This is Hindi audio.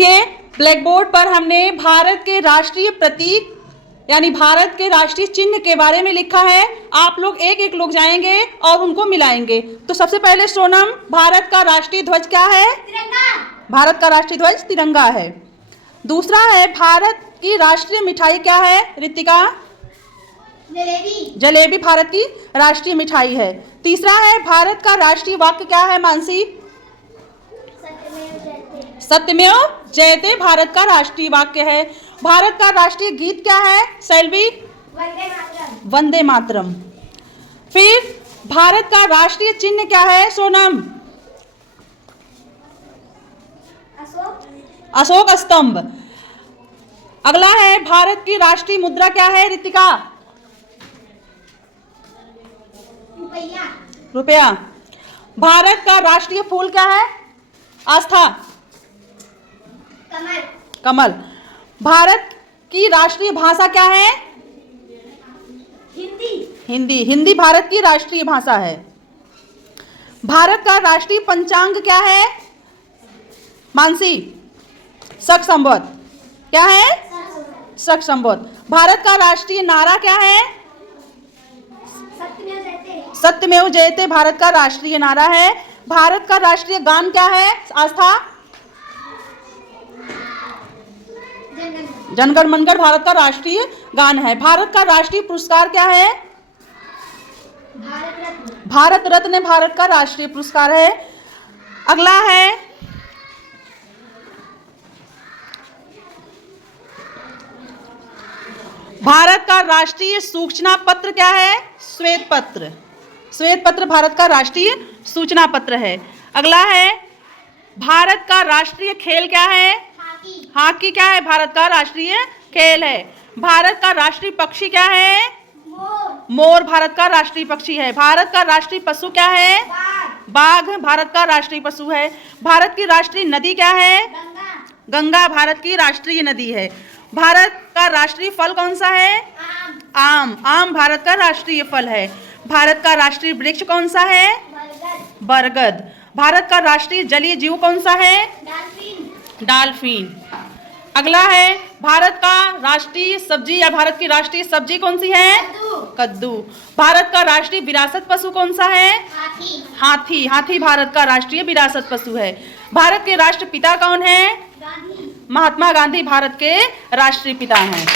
देखिए ब्लैक बोर्ड पर हमने भारत के राष्ट्रीय प्रतीक यानी भारत के राष्ट्रीय चिन्ह के बारे में लिखा है। आप लोग एक एक लोग जाएंगे और उनको मिलाएंगे। तो सबसे पहले सोनम, भारत का राष्ट्रीय ध्वज क्या है? तिरंगा। भारत का राष्ट्रीय ध्वज तिरंगा है। दूसरा है, भारत की राष्ट्रीय मिठाई क्या है? रितिका? जलेबी। जलेबी भारत की राष्ट्रीय मिठाई है। तीसरा है, भारत का राष्ट्रीय वाक्य क्या है? मानसी? सत्यमेव जयते भारत का राष्ट्रीय वाक्य है। भारत का राष्ट्रीय गीत क्या है? सैल्वी? वंदे मातरम। वंदे मातरम। फिर भारत का राष्ट्रीय चिन्ह क्या है? सोनम? अशोक स्तंभ। अगला है, भारत की राष्ट्रीय मुद्रा क्या है? रितिका? रुपया। रुपया। भारत का राष्ट्रीय फूल क्या है? आस्था? कमल। कमल। भारत की राष्ट्रीय भाषा क्या है? हिंदी। हिंदी। हिंदी भारत की राष्ट्रीय भाषा है। भारत का राष्ट्रीय पंचांग क्या है? मानसी? शक संवत। क्या है? शक संवत। भारत का राष्ट्रीय नारा क्या है? सत्यमेव जयते। सत्यमेव जयते भारत का राष्ट्रीय नारा है। भारत का राष्ट्रीय गान क्या है? आस्था? जनगण मनगढ़ भारत का राष्ट्रीय गान है। भारत का राष्ट्रीय पुरस्कार क्या है? भारत रत्न। भारत रत्न भारत का राष्ट्रीय पुरस्कार है। अगला है, भारत का राष्ट्रीय सूचना पत्र क्या है? श्वेत पत्र। श्वेत पत्र भारत का राष्ट्रीय सूचना पत्र है। अगला है, भारत का राष्ट्रीय खेल क्या है? हॉकी। हॉकी क्या है? भारत का राष्ट्रीय खेल है। भारत का राष्ट्रीय पक्षी क्या है? मोर। मोर भारत का राष्ट्रीय पक्षी है। भारत का राष्ट्रीय पशु क्या है? बाघ। बाघ भारत का राष्ट्रीय पशु है। भारत की राष्ट्रीय नदी क्या है? गंगा। गंगा भारत की राष्ट्रीय नदी है। भारत का राष्ट्रीय फल कौन सा है? आम। आम। आम भारत का राष्ट्रीय फल है। भारत का राष्ट्रीय वृक्ष कौन सा है? बरगद। बरगद। भारत का राष्ट्रीय जलीय जीव कौन सा है? डॉल्फिन। डॉल्फिन। अगला है, भारत का राष्ट्रीय सब्जी या भारत की राष्ट्रीय सब्जी कौन सी है? कद्दू। कद्दू। भारत का राष्ट्रीय विरासत पशु कौन सा है? हाथी। हाथी। हाथी भारत का राष्ट्रीय विरासत पशु है। भारत के राष्ट्रपिता कौन है? गांधी। महात्मा गांधी भारत के राष्ट्रीय पिता हैं।